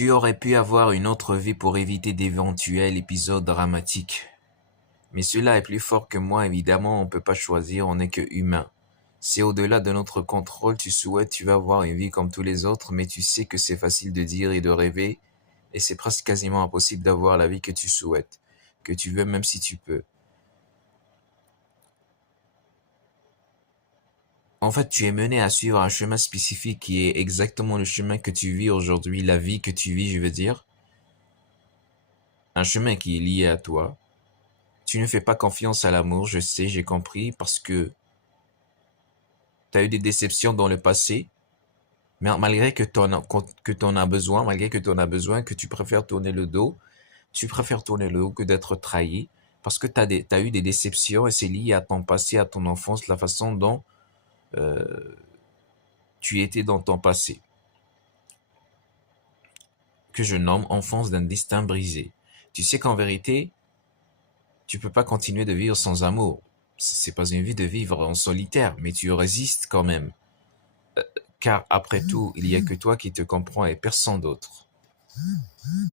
Tu aurais pu avoir une autre vie pour éviter d'éventuels épisodes dramatiques. Mais cela est plus fort que moi, évidemment, on peut pas choisir, on n'est que humain. C'est au-delà de notre contrôle, tu veux avoir une vie comme tous les autres, mais tu sais que c'est facile de dire et de rêver, et c'est presque quasiment impossible d'avoir la vie que tu souhaites, que tu veux même si tu peux. En fait, tu es mené à suivre un chemin spécifique qui est exactement le chemin que tu vis aujourd'hui, la vie que tu vis, je veux dire. Un chemin qui est lié à toi. Tu ne fais pas confiance à l'amour, je sais, j'ai compris, parce que tu as eu des déceptions dans le passé, mais malgré que t'en as besoin, malgré que tu en as besoin, que tu préfères tourner le dos, tu préfères tourner le dos que d'être trahi, parce que t'as eu des déceptions et c'est lié à ton passé, à ton enfance, la façon dont euh, tu étais dans ton passé, que je nomme enfance d'un destin brisé. Tu sais qu'en vérité, tu peux pas continuer de vivre sans amour. C'est pas une vie de vivre en solitaire, mais tu résistes quand même. Car après tout, il y a que toi qui te comprends et personne d'autre.